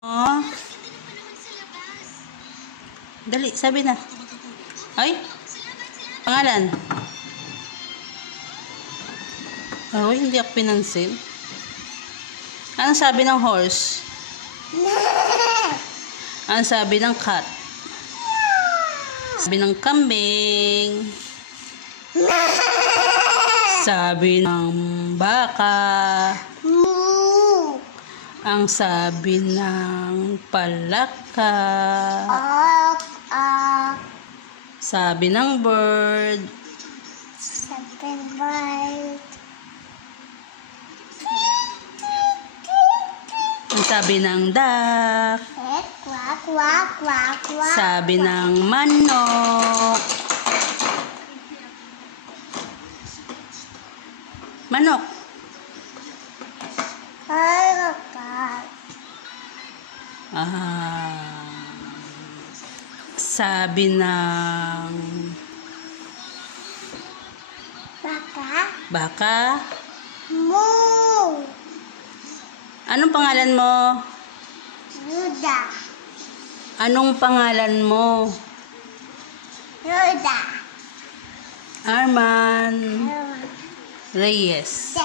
Oh. Dali, sabi na. Ay, pangalan. Oh, hindi ako pinansin. Anong sabi ng horse? Anong sabi ng cat? Sabi ng kambing. Sabi ng baka. Ang sabi ng palaka. Sabi ng bird. Ang sabi ng duck. Sabi ng manok. Manok. Sabi ng baka. Moo. Anong pangalan mo? Ruda. Anong pangalan mo? Ruda. Arman Reyes.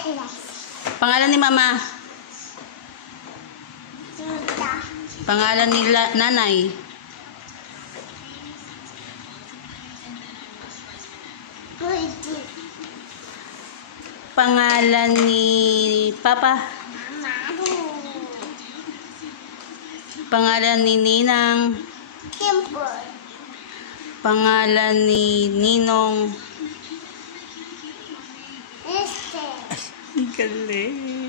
Pangalan ni mama? Ruda. Pangalan ni nanay? Rudy. Pangalan ni papa? Mamaru. Pangalan ni ninang? Kimber. Pangalan ni ninong? Este. Galing.